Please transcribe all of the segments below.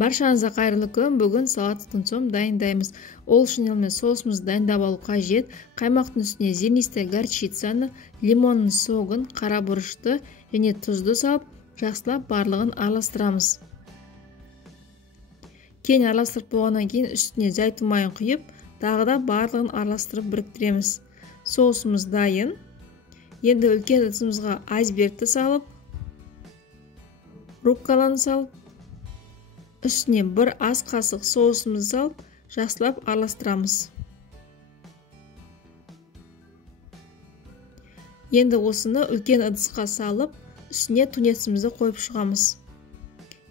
Баршаңызға қайырлы күн. Бүгін салаттың сом дайындаймыз. Ол үшін елмен соусымызды дайындап алу қажет. Қаймақтың үстіне зернистый горчицаны, лимонның соғын, қара бұрышты және тұзды салып, жақсылап барлығын араластырамыз. Кейін араластырып болғаннан кейін үстіне зәйтүн майын құйып, тағы да барлығын араластырып біріктіреміз. Соусымыз дайын. Енді үлкен ыдысымызға айсбергті салып, рукколаны салып, үстіне бір ас қасық соусымызды салып, жақсылап араластырамыз. Енді осыны үлкен ыдысқа салып, үстіне тунецімізді қойып шығамыз.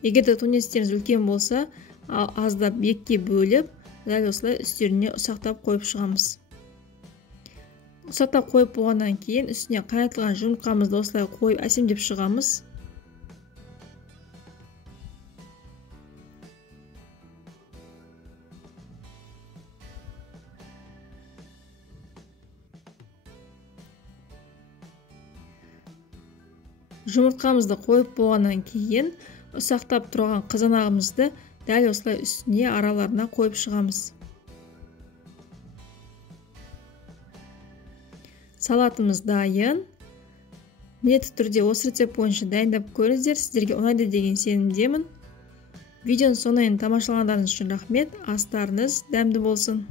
Егер де тунецтеріңіз үлкен болса, аздап екіге бөліп, дәл осылай үстеріне ұсақтап қойып шығамыз. Ұсақтап қойып болғаннан кейін үстіне қайнатылған жұмыртқамызды осылай қойып әсемдеп шығамыз. Жұмыртқамызды қойып болғаннан кейін ұсақтап тұрған қызанағымызды дәл осылай үстіне араларына қойып шығамыз. Салатымыз дайын. Міндетті түрде осы рецепт бойынша дайындап көріңіздер. Сіздерге ұнайды деген сенімдемін. Видеоны соңына дейін тамашалағандарыңыз үшін рахмет. Астарыңыз дәмді болсын.